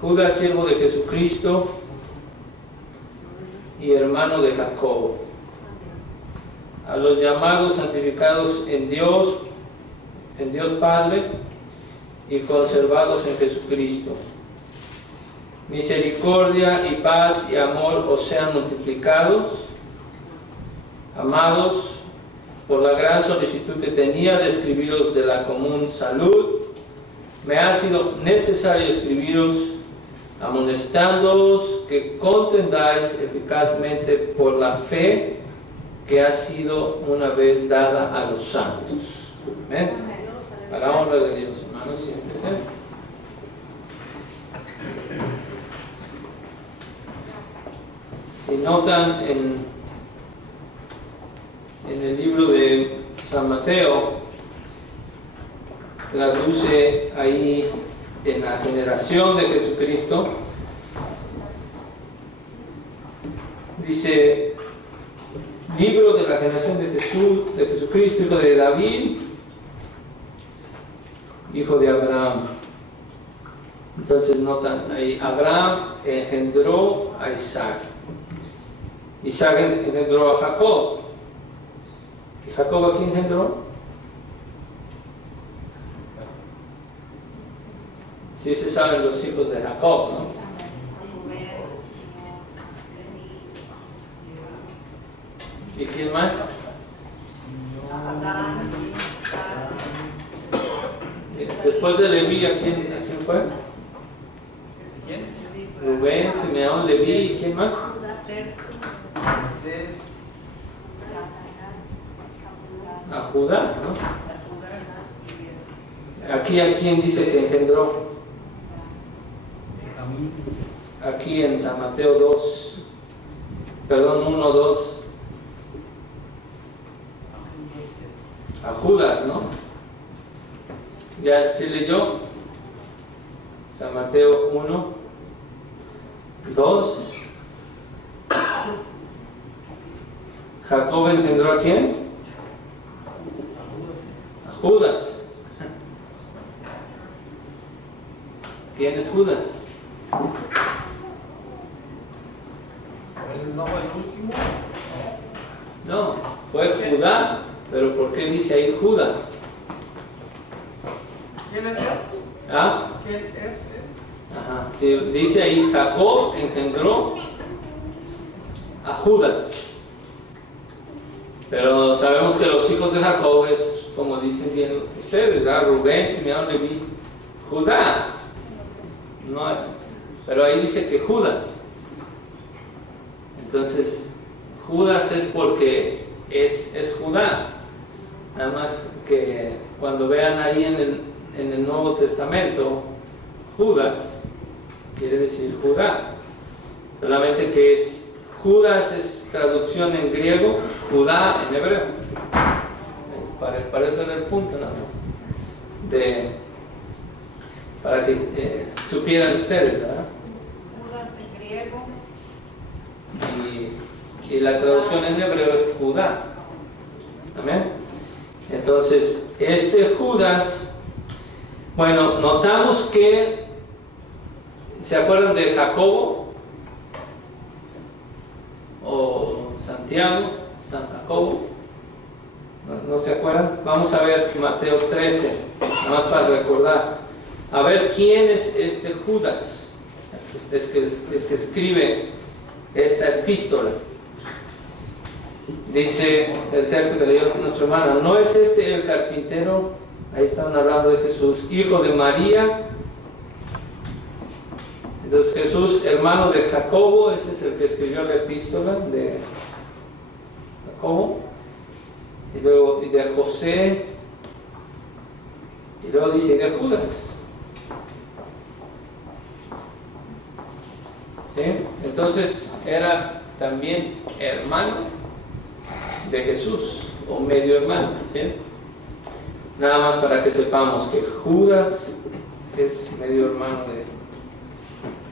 Judas, siervo de Jesucristo y hermano de Jacobo, a los llamados, santificados en Dios Padre y conservados en Jesucristo. Misericordia y paz y amor os sean multiplicados. Amados, por la gran solicitud que tenía de escribiros de la común salud, me ha sido necesario escribiros amonestándoos que contendáis eficazmente por la fe que ha sido una vez dada a los santos. Amén. A la honra de Dios, hermanos, siéntense. Si notan en el libro de San Mateo, traduce ahí en la generación de Jesucristo, dice: libro de la generación de Jesucristo, hijo de David, hijo de Abraham. Entonces notan ahí, Abraham engendró a Isaac, Isaac engendró a Jacob, ¿y Jacob a quién engendró? Sí se saben los hijos de Jacob, ¿no? ¿Y quién más? Después de Leví, ¿a quién fue? Rubén, Simeón, Leví, ¿y quién más? A Judá, ¿no? Aquí, ¿a quién dice que engendró? Aquí en San Mateo 2, perdón, 1, 2. A Judas, ¿no? Ya se leyó San Mateo 1, 2. Jacob engendró ¿a quién? A Judas. ¿Quién es Judas? ¿No fue el último? No, fue Judá. Pero ¿por qué dice ahí Judas? ¿Quién es él? ¿Ah? ¿Quién es él? Ajá, sí, dice ahí Jacob engendró a Judas. Pero sabemos que los hijos de Jacob es, como dicen bien ustedes, ¿verdad? Rubén, Simeón, Leví, Judá. No, pero ahí dice que Judas. Entonces, Judas es porque es Judá. Nada más que cuando vean ahí en el Nuevo Testamento, Judas quiere decir Judá. Solamente que es Judas es traducción en griego, Judá en hebreo. Para eso era el punto nada más. Para que supieran ustedes, ¿verdad? Judas en griego. Y la traducción en hebreo es Judá. Amén. Entonces, este Judas, bueno, notamos que, ¿se acuerdan de Jacobo? O Santiago, San Jacobo. ¿No se acuerdan? Vamos a ver Mateo 13, nada más para recordar. A ver, ¿quién es este Judas? El que escribe esta epístola. Dice el texto que leyó nuestra hermana: ¿no es este el carpintero? Ahí están hablando de Jesús, hijo de María. Entonces Jesús, hermano de Jacobo, ese es el que escribió la epístola de Jacobo. Y luego y de José. Y luego dice, y de Judas. ¿Sí? Entonces era también hermano de Jesús, o medio hermano, ¿sí? Nada más para que sepamos que Judas es medio hermano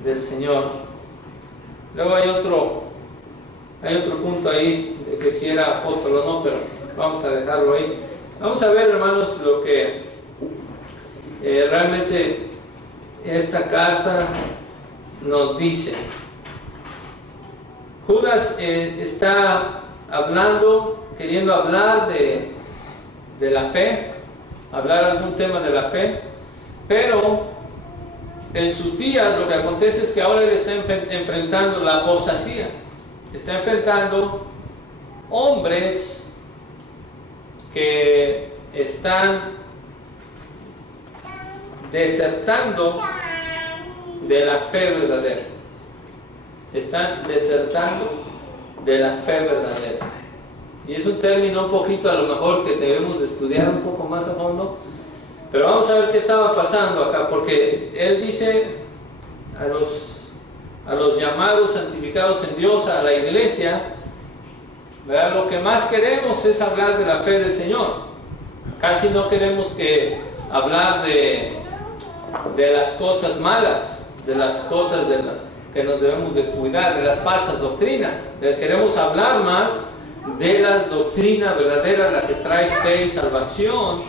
del Señor. Luego hay otro punto ahí de que si era apóstol o no, pero vamos a dejarlo ahí. Vamos a ver, hermanos, lo que realmente esta carta nos dice. Judas está hablando, queriendo hablar de la fe, hablar algún tema de la fe, pero en sus días lo que acontece es que ahora él está enfrentando la apostasía, está enfrentando hombres que están desertando de la fe verdadera. Están desertando de la fe verdadera. Y es un término un poquito a lo mejor que debemos de estudiar un poco más a fondo. Pero vamos a ver qué estaba pasando acá, porque él dice a los llamados, santificados en Dios, a la iglesia, ¿verdad? Lo que más queremos es hablar de la fe del Señor. Casi no queremos hablar de las cosas malas, de las cosas que nos debemos de cuidar, de las falsas doctrinas. Queremos hablar más de la doctrina verdadera, la que trae fe y salvación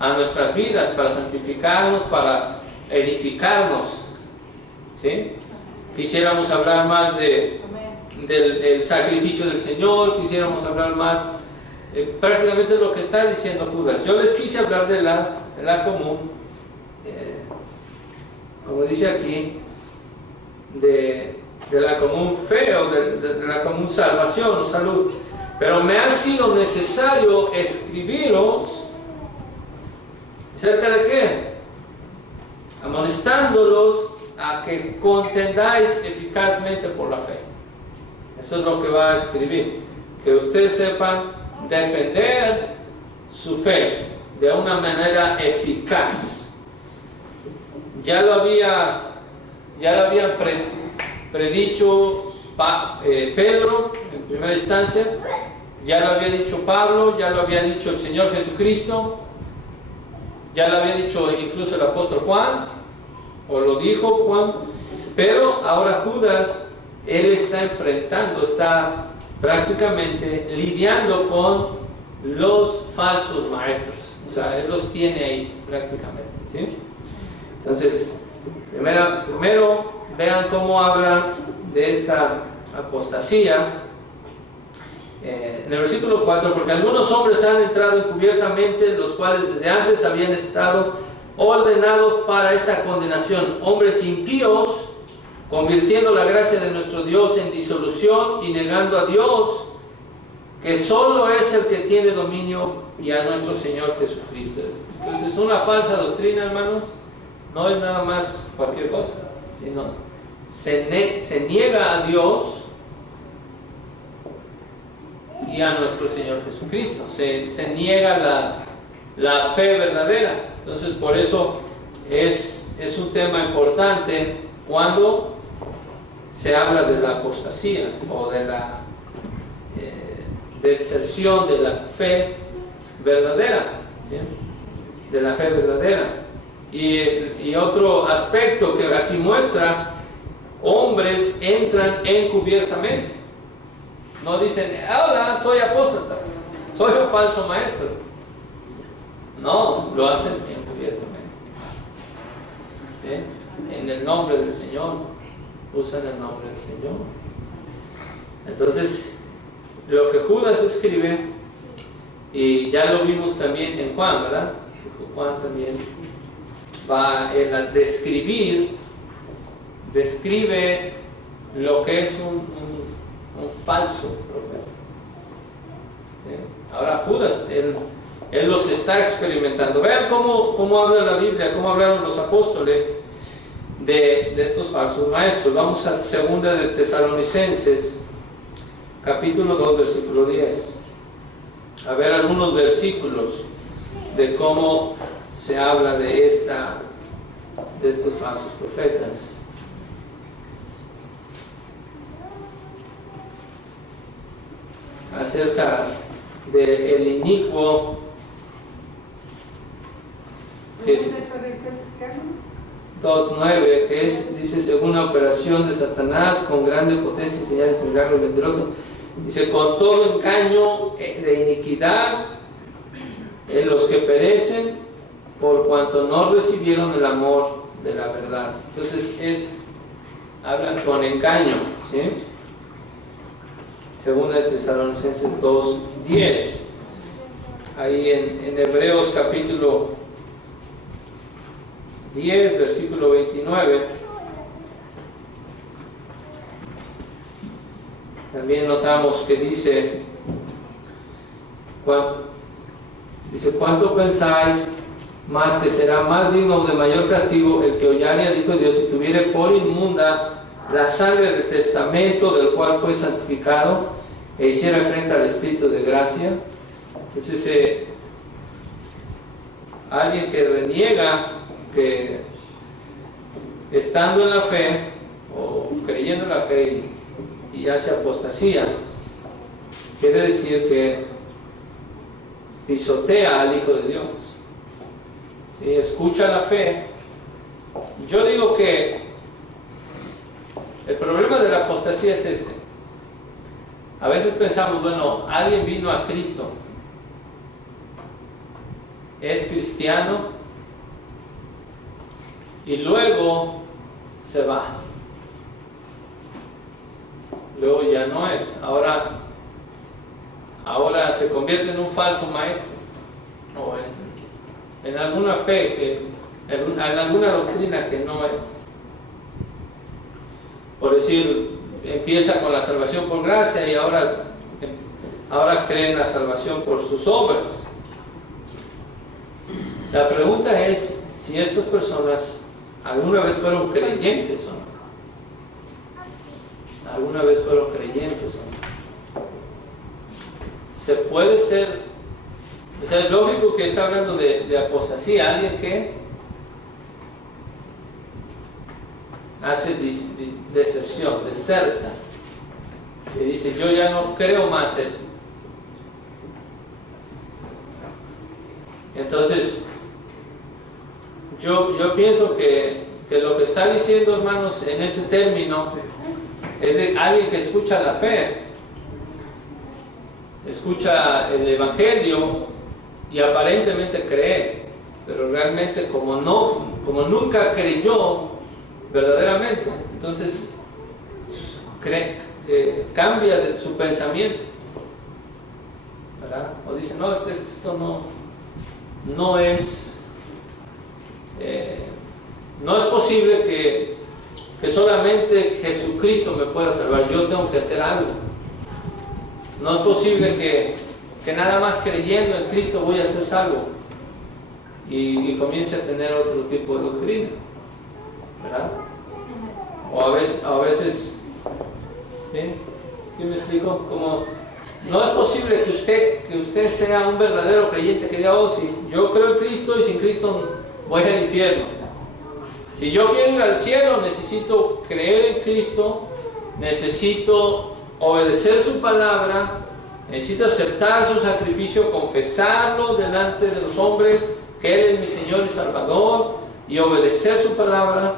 a nuestras vidas, para santificarnos, para edificarnos, ¿sí? Quisiéramos hablar más del sacrificio del Señor, quisiéramos hablar más, prácticamente lo que está diciendo Judas. Yo les quise hablar de la común, como dice aquí, de la común fe o de la común salvación o salud, pero me ha sido necesario escribiros. ¿Cerca de qué? Amonestándolos a que contendáis eficazmente por la fe. Eso es lo que va a escribir. Que ustedes sepan defender su fe de una manera eficaz. Ya lo habían predicho Pedro en primera instancia, ya lo había dicho Pablo, ya lo había dicho el Señor Jesucristo, ya lo había dicho incluso el apóstol Juan, o lo dijo Juan, pero ahora Judas, él está enfrentando, está prácticamente lidiando con los falsos maestros, o sea, él los tiene ahí prácticamente, ¿sí? Entonces, primero vean cómo habla de esta apostasía. En el versículo 4, porque algunos hombres han entrado encubiertamente, los cuales desde antes habían estado ordenados para esta condenación, hombres impíos, convirtiendo la gracia de nuestro Dios en disolución y negando a Dios, que solo es el que tiene dominio, y a nuestro Señor Jesucristo. Entonces, una falsa doctrina, hermanos, no es nada más cualquier cosa, sino se niega a Dios y a nuestro Señor Jesucristo, se niega la fe verdadera. Entonces, por eso es un tema importante cuando se habla de la apostasía o de la deserción de la fe verdadera, ¿sí? De la fe verdadera. Y otro aspecto que aquí muestra, hombres entran encubiertamente. No dicen, hola, soy apóstata, soy un falso maestro. No, lo hacen encubiertamente, ¿sí? En el nombre del Señor, usan el nombre del Señor. Entonces, lo que Judas escribe, y ya lo vimos también en Juan, ¿verdad? Juan también va a describe lo que es un falso profeta, ¿sí? Ahora Judas, él los está experimentando. Vean cómo habla la Biblia, cómo hablaron los apóstoles de estos falsos maestros. Vamos a 2 de Tesalonicenses, capítulo 2, versículo 10. A ver algunos versículos de cómo se habla de estos falsos profetas. Acerca del inicuo, que es 2:9, que dice, según la operación de Satanás, con grande potencia y señales, milagros, mentirosos, dice, con todo engaño de iniquidad en los que perecen, por cuanto no recibieron el amor de la verdad. Entonces hablan con engaño, ¿sí? Segunda de Tesalonicenses 2:10. Ahí en Hebreos capítulo 10, versículo 29. También notamos que dice, ¿cuánto pensáis más que será más digno de mayor castigo el que oyere al Hijo de Dios y tuviere por inmunda la sangre del testamento del cual fue santificado e hiciera frente al Espíritu de gracia? Entonces, alguien que reniega que estando en la fe o creyendo en la fe y hace apostasía, quiere decir que pisotea al Hijo de Dios. Si escucha la fe, yo digo que el problema de la apostasía es este. A veces pensamos, bueno, alguien vino a Cristo, es cristiano y luego se va. Luego ya no es. Ahora se convierte en un falso maestro o en alguna fe, en alguna doctrina que no es. Por decir, empieza con la salvación por gracia y ahora cree en la salvación por sus obras. La pregunta es si estas personas alguna vez fueron creyentes o no. ¿Alguna vez fueron creyentes o no? Se puede ser, o sea, es lógico que está hablando de apostasía, alguien que hace deserción, deserta, que dice, yo ya no creo más eso. Entonces, yo pienso que lo que está diciendo, hermanos, en este término, es de alguien que escucha la fe, escucha el Evangelio y aparentemente cree, pero realmente como nunca creyó verdaderamente, entonces cambia su pensamiento, ¿verdad? O dice, no, esto no es posible que solamente Jesucristo me pueda salvar, yo tengo que hacer algo. No es posible que nada más creyendo en Cristo voy a ser salvo y comience a tener otro tipo de doctrina, ¿verdad? O a veces ¿sí me explico? Como no es posible que usted sea un verdadero creyente que diga, oh, sí, yo creo en Cristo y sin Cristo voy al infierno. Si yo quiero ir al cielo, necesito creer en Cristo, necesito obedecer su palabra, necesito aceptar su sacrificio, confesarlo delante de los hombres, que Él es mi Señor y Salvador, y obedecer su palabra.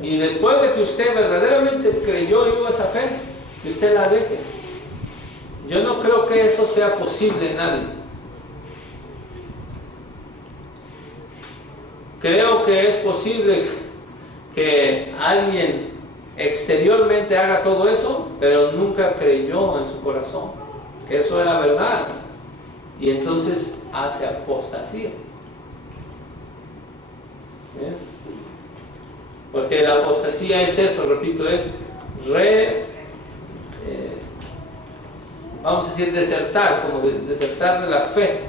Y después de que usted verdaderamente creyó y hubo esa fe, que usted la deje. Yo no creo que eso sea posible en nadie. Creo que es posible que alguien exteriormente haga todo eso, pero nunca creyó en su corazón que eso era verdad, y entonces hace apostasía. ¿Sí? Porque la apostasía es eso, repito, es vamos a decir desertar, como desertar de la fe.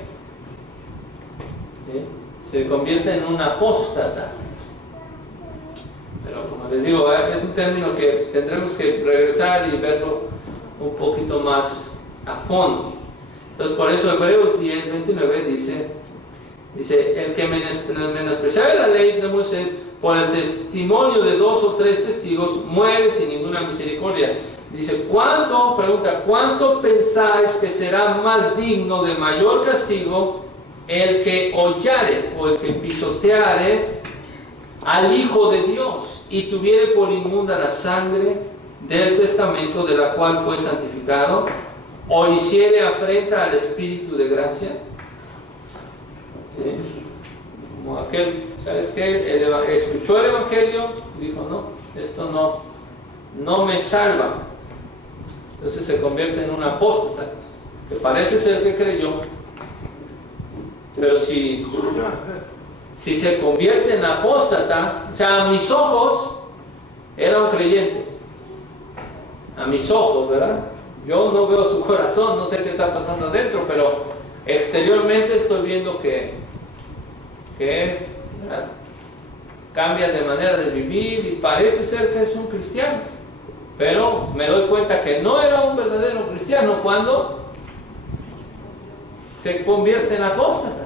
¿Sí? Se convierte en un apóstata. Pero como les digo, es un término que tendremos que regresar y verlo un poquito más a fondo. Entonces, por eso Hebreos 10:29 dice, el que menospreciaba la ley de Moisés por el testimonio de 2 o 3 testigos muere sin ninguna misericordia. Dice, ¿cuánto pensáis que será más digno de mayor castigo el que hollare o el que pisoteare al Hijo de Dios y tuviere por inmunda la sangre del testamento de la cual fue santificado, o hiciere afrenta al Espíritu de gracia? ¿Sí? Como aquel ¿sabes qué? Escuchó el Evangelio y dijo, no, esto no me salva. Entonces se convierte en un apóstata, que parece ser que creyó, pero si se convierte en apóstata, o sea, a mis ojos era un creyente, a mis ojos, ¿verdad? Yo no veo su corazón, no sé qué está pasando adentro, pero exteriormente estoy viendo que es, ¿verdad? Cambia de manera de vivir y parece ser que es un cristiano, pero me doy cuenta que no era un verdadero cristiano cuando se convierte en apóstata,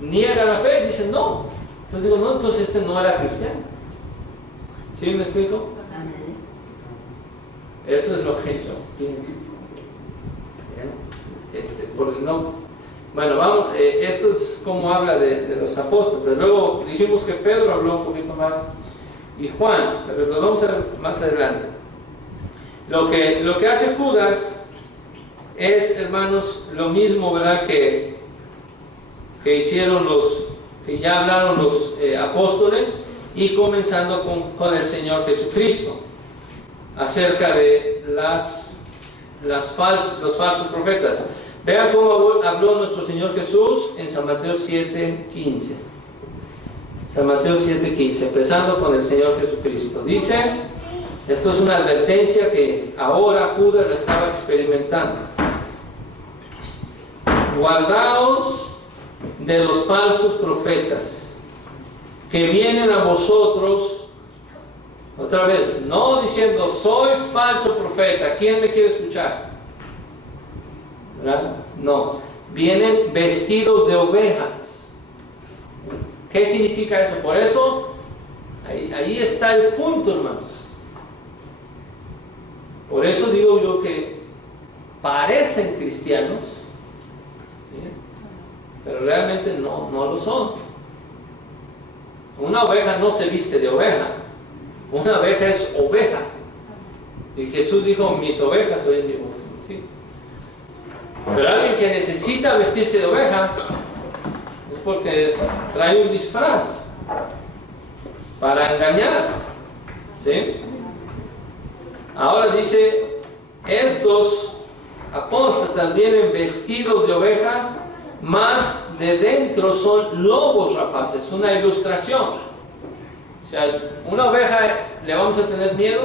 niega la fe, dice no. Entonces digo, no, entonces este no era cristiano. ¿Sí me explico? Eso es lo que yo pienso. Porque no. Bueno, vamos, esto es como habla de los apóstoles. Luego dijimos que Pedro habló un poquito más y Juan, pero lo vamos a ver más adelante. Lo que hace Judas es, hermanos, lo mismo, ¿verdad? Que hicieron que ya hablaron los apóstoles, y comenzando con el Señor Jesucristo, acerca de los falsos profetas. Vean cómo habló nuestro Señor Jesús en San Mateo 7:15. San Mateo 7:15, empezando con el Señor Jesucristo. Dice, esto es una advertencia que ahora Judas la estaba experimentando. Guardaos de los falsos profetas, que vienen a vosotros, otra vez, no diciendo, soy falso profeta, ¿quién me quiere escuchar? ¿Verdad? No, vienen vestidos de ovejas. ¿Qué significa eso? Por eso, ahí está el punto, hermanos. Por eso digo yo que parecen cristianos, ¿sí? Pero realmente no lo son. Una oveja no se viste de oveja, una oveja es oveja. Y Jesús dijo, mis ovejas oyen mi voz. ¿Sí? Pero alguien que necesita vestirse de oveja es porque trae un disfraz para engañar. ¿Sí? Ahora dice, estos apóstatas vienen vestidos de ovejas, más de dentro son lobos rapaces. Una ilustración. O sea, ¿una oveja le vamos a tener miedo?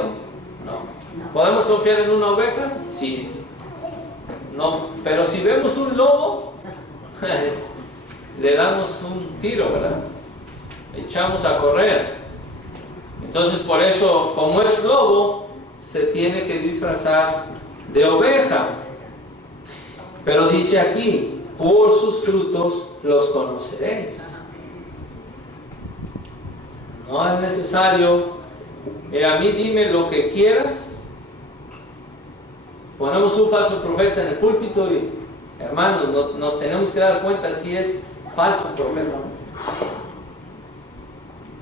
No. ¿Podemos confiar en una oveja? Sí. No, pero si vemos un lobo, le damos un tiro, ¿verdad? Echamos a correr. Entonces, por eso, como es lobo, se tiene que disfrazar de oveja. Pero dice aquí, por sus frutos los conoceréis. No es necesario, mira, a mí dime lo que quieras. Ponemos un falso profeta en el púlpito y, hermanos, nos tenemos que dar cuenta si es falso profeta,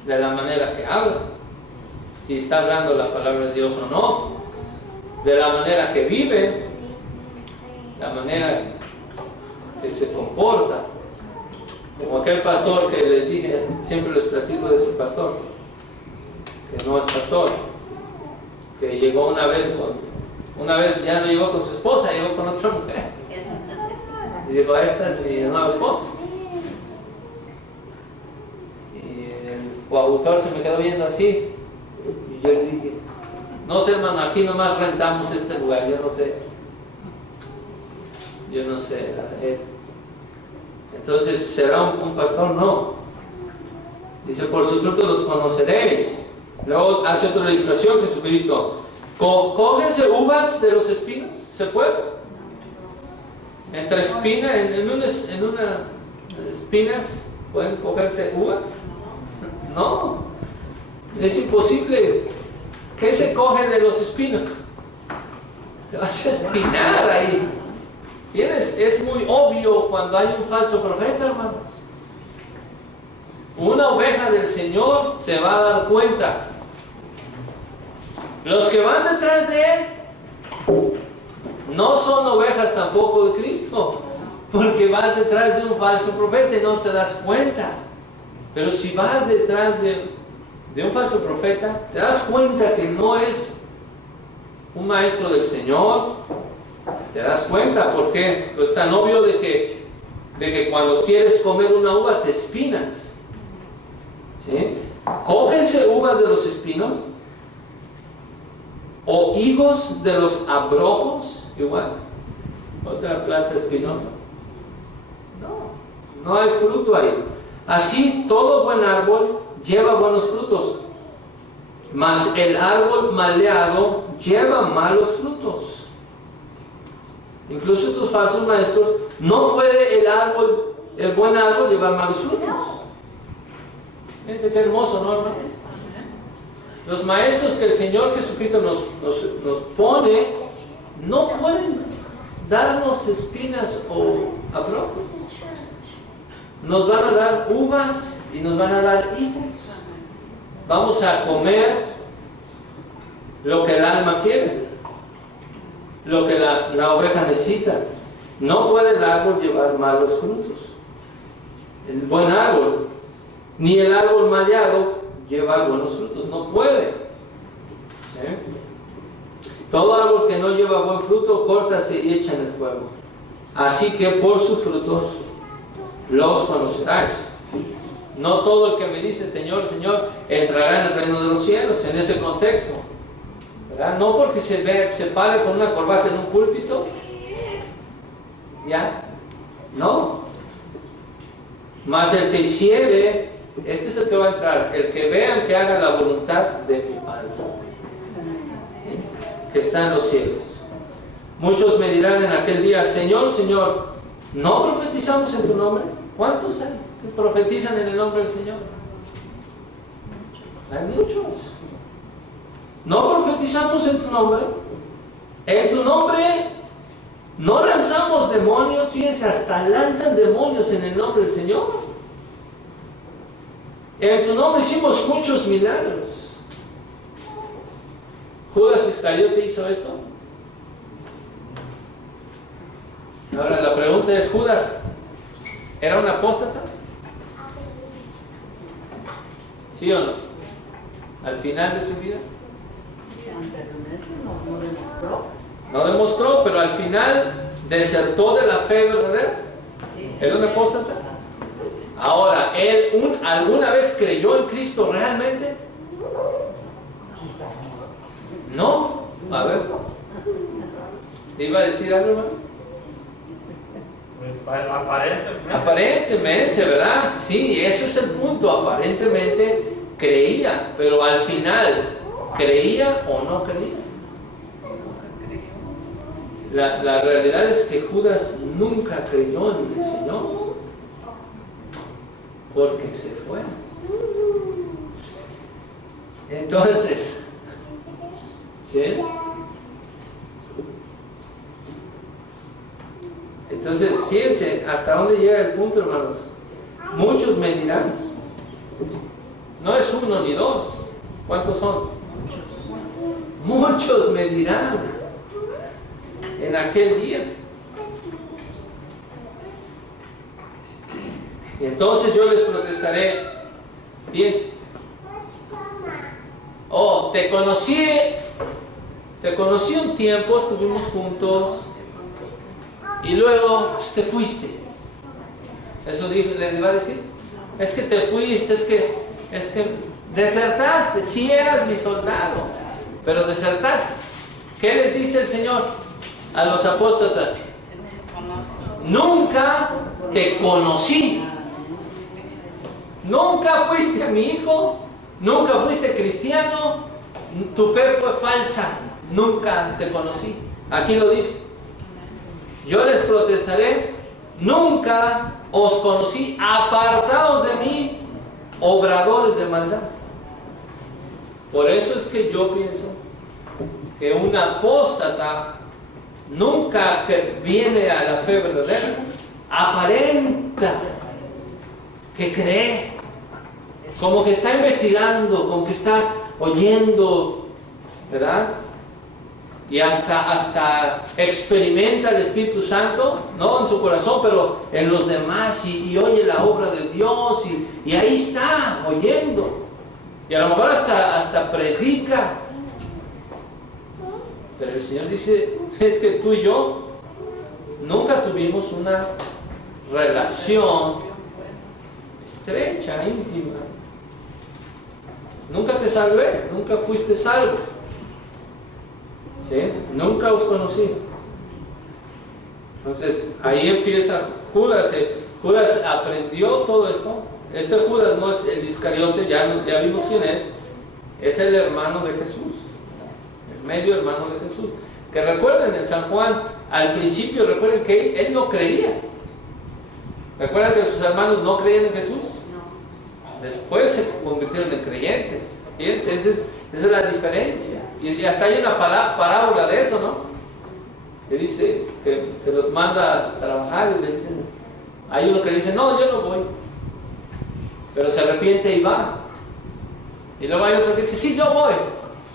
de la manera que habla, si está hablando la palabra de Dios o no, de la manera que vive, la manera que se comporta. Como aquel pastor que les dije, siempre les platico de ese pastor, que no es pastor, que llegó una vez ya no llegó con su esposa, llegó con otra mujer. Y dijo, esta es mi nueva esposa. Y el coautor se me quedó viendo así. Y yo le dije, no sé, hermano, aquí nomás rentamos este lugar, yo no sé. Entonces, ¿será un pastor? No. Dice, por sus frutos los conoceréis. Luego hace otra ilustración Jesucristo. Cógense uvas de los espinos. ¿Se puede? Entre espinas, en unas espinas, ¿pueden cogerse uvas? No. Es imposible. ¿Qué se coge de los espinos? Te vas a espinar ahí. Es muy obvio cuando hay un falso profeta, hermanos. Una oveja del Señor se va a dar cuenta. Los que van detrás de Él no son ovejas tampoco de Cristo, porque vas detrás de un falso profeta y no te das cuenta. Pero si vas detrás de un falso profeta, te das cuenta que no es un maestro del Señor. Te das cuenta, porque pues es tan obvio de que cuando quieres comer una uva te espinas, ¿sí? Cógense uvas de los espinos o higos de los abrojos, igual, otra planta espinosa. No hay fruto ahí. Así todo buen árbol lleva buenos frutos, mas el árbol maleado lleva malos frutos. Incluso estos falsos maestros, no puede el buen árbol llevar malos frutos. Fíjense qué hermoso, ¿no, hermano? Los maestros que el Señor Jesucristo nos pone, no pueden darnos espinas o abrojos. Nos van a dar uvas y nos van a dar higos. Vamos a comer lo que el alma quiere, lo que la oveja necesita. No puede el árbol llevar malos frutos. El buen árbol, ni el árbol maleado lleva buenos frutos. No puede. ¿Sí? Todo árbol que no lleva buen fruto, córtase y echa en el fuego. Así que por sus frutos los conoceráis. No todo el que me dice Señor, Señor, entrará en el reino de los cielos, en ese contexto, ¿verdad? No porque se pare con una corbata en un púlpito, ¿ya? No. Mas el que hiciere, este es el que va a entrar, el que vean que haga la voluntad de mi Padre, ¿sí?, que está en los cielos. Muchos me dirán en aquel día, Señor, Señor, ¿no profetizamos en tu nombre? ¿Cuántos hay que profetizan en el nombre del Señor? Hay muchos. ¿No profetizamos en tu nombre? En tu nombre no lanzamos demonios. Fíjense, hasta lanzan demonios en el nombre del Señor. En tu nombre hicimos muchos milagros. ¿Judas Iscariote hizo esto? Ahora la pregunta es, ¿Judas era un apóstata? ¿Sí o no? Al final de su vida. No demostró, pero al final desertó de la fe verdadera. ¿Era un apóstata? Ahora, ¿él alguna vez creyó en Cristo realmente? No. A ver. ¿Iba a decir algo, hermano? Aparentemente, ¿verdad? Sí, ese es el punto. Aparentemente creía, pero al final, ¿creía o no creía? La realidad es que Judas nunca creyó en el Señor, porque se fue. Entonces, ¿sí? Entonces, fíjense hasta dónde llega el punto, hermanos. Muchos me dirán, no es uno ni dos. ¿Cuántos son? Muchos me dirán en aquel día. Y entonces yo les protestaré. Fíjense. Oh, te conocí un tiempo, estuvimos juntos, y luego pues, te fuiste. Eso le iba a decir. Es que te fuiste, es que desertaste. Sí eras mi soldado, pero desertaste. ¿Qué les dice el Señor a los apóstatas? Nunca te conocí. Nunca fuiste mi hijo. Nunca fuiste cristiano. Tu fe fue falsa. Nunca te conocí. Aquí lo dice. Yo les protestaré. Nunca os conocí. Apartados de mí, obradores de maldad. Por eso es que yo pienso que un apóstata nunca que viene a la fe verdadera. Aparenta que cree, como que está investigando, como que está oyendo, ¿verdad? y hasta experimenta el Espíritu Santo, no en su corazón, pero en los demás, y oye la obra de Dios, y ahí está, oyendo, y a lo mejor hasta predica. Pero el Señor dice, es que tú y yo nunca tuvimos una relación estrecha, íntima. Nunca te salvé, nunca fuiste salvo. ¿Sí? Nunca os conocí. Entonces, ahí empieza Judas. Judas aprendió todo esto. Este Judas no es el Iscariote, ya vimos quién es el hermano de Jesús. Medio hermano de Jesús, que recuerden en San Juan, al principio recuerden que él no creía. ¿Recuerdan que sus hermanos no creían en Jesús? No. Después se convirtieron en creyentes. Fíjense, esa es la diferencia. Y hasta hay una parábola de eso, ¿no? Que dice que los manda a trabajar y le dicen, hay uno que dice, no, yo no voy, pero se arrepiente y va. Y luego hay otro que dice, sí, yo voy,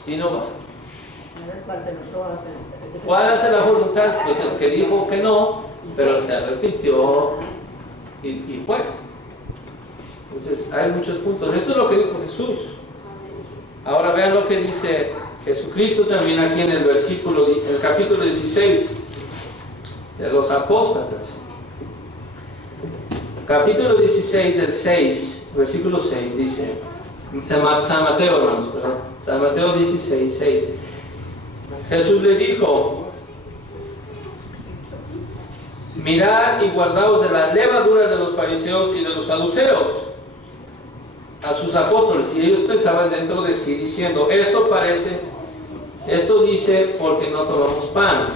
y no va. ¿Cuál hace la voluntad? Pues el que dijo que no, pero se arrepintió y fue. Entonces hay muchos puntos. Esto es lo que dijo Jesús. Ahora vean lo que dice Jesucristo también aquí en el capítulo 16 de los apóstatas. Capítulo 16 del 6, versículo 6 dice, San Mateo, hermanos, perdón, San Mateo 16, 6. Jesús le dijo, mirad y guardaos de la levadura de los fariseos y de los saduceos, a sus apóstoles. Y ellos pensaban dentro de sí, diciendo, esto dice porque no tomamos pan.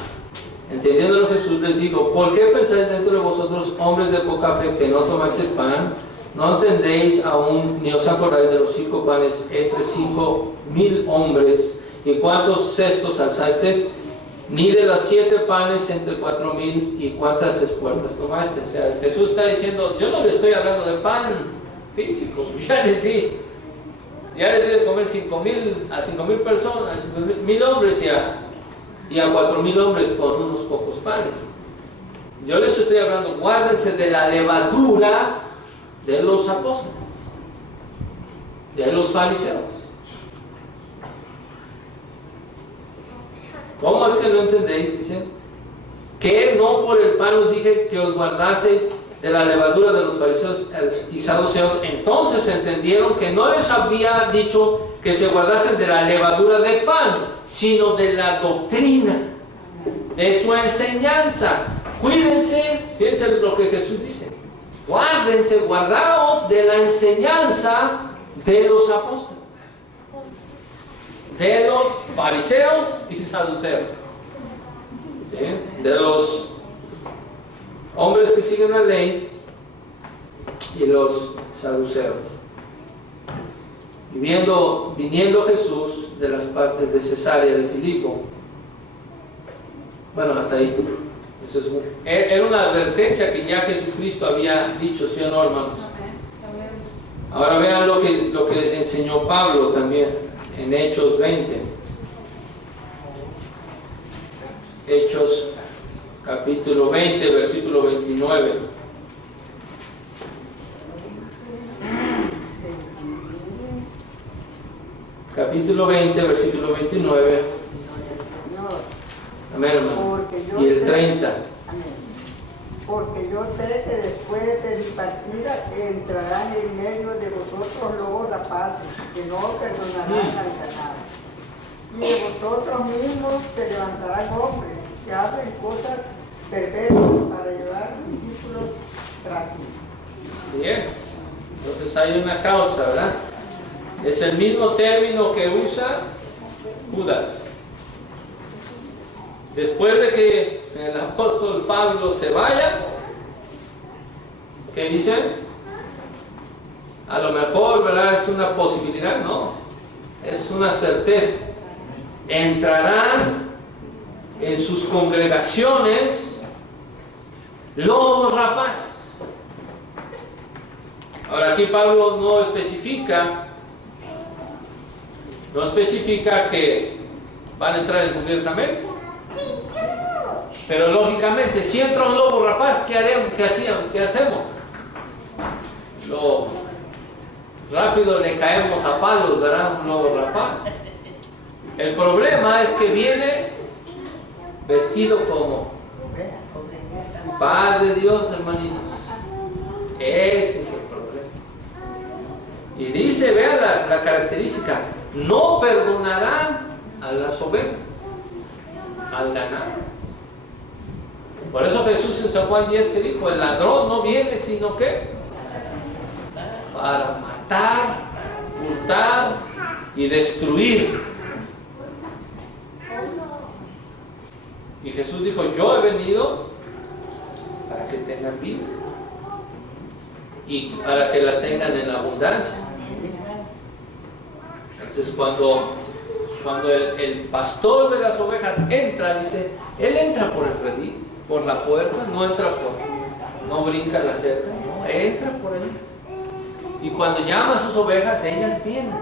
Entendiéndolo Jesús les dijo, ¿por qué pensáis dentro de vosotros, hombres de poca fe, que no tomaste pan? ¿No entendéis aún, ni os acordáis de los 5 panes entre 5,000 hombres? ¿Y cuántos cestos alzasteis? Ni de los 7 panes entre 4,000, ¿y cuántas espuertas tomaste? O sea, Jesús está diciendo, yo no le estoy hablando de pan físico, ya les di de comer 5,000 a 5,000 personas, 5,000 hombres y a 4,000 hombres con unos pocos panes. Yo les estoy hablando, guárdense de la levadura de los apóstoles, de los fariseos. ¿Cómo es que no entendéis? Dicen, que no por el pan os dije que os guardaseis de la levadura de los fariseos y saduceos. Entonces entendieron que no les había dicho que se guardasen de la levadura de pan, sino de la doctrina, de su enseñanza. Cuídense, fíjense lo que Jesús dice, guárdense, guardaos de la enseñanza de los apóstoles, de los fariseos y saduceos, ¿sí? De los hombres que siguen la ley y los saduceos. Y viniendo Jesús de las partes de Cesarea de Filipo, bueno, hasta ahí. Eso era una advertencia que ya Jesucristo había dicho, ¿sí o no, hermanos? Ahora vean lo que enseñó Pablo también en Hechos 20. Hechos capítulo 20, versículo 29. Capítulo 20, versículo 29. Amén, hermano. Y el 30. Amén. Porque yo sé que después de mi partida entrarán en medio de vosotros lobos rapaces, que no perdonarán al ganado. Y de vosotros mismos se levantarán hombres que hacen cosas perversas para llevar discípulos tras sí. Así es. Entonces hay una causa, ¿verdad? Es el mismo término que usa Judas. Después de que el apóstol Pablo se vaya, ¿qué dicen? A lo mejor, ¿verdad? Es una posibilidad, no, es una certeza. Entrarán en sus congregaciones lobos rapaces. Ahora aquí Pablo no especifica que van a entrar encubiertamente. Pero lógicamente, si entra un lobo rapaz, ¿qué haremos? ¿Qué hacemos? Rápido le caemos a palos, ¿verdad? Un lobo rapaz. El problema es que viene vestido como paz de Dios, hermanitos. Ese es el problema. Y dice, vean la característica, no perdonarán a las ovejas, al ganado. Por eso Jesús en San Juan 10 que dijo, el ladrón no viene sino que para matar, hurtar y destruir. Y Jesús dijo, yo he venido para que tengan vida y para que la tengan en abundancia. Entonces cuando el pastor de las ovejas entra, dice, él entra por el redil, por la puerta, no brinca la cerca, no, entra por ahí. Y cuando llama a sus ovejas, ellas vienen.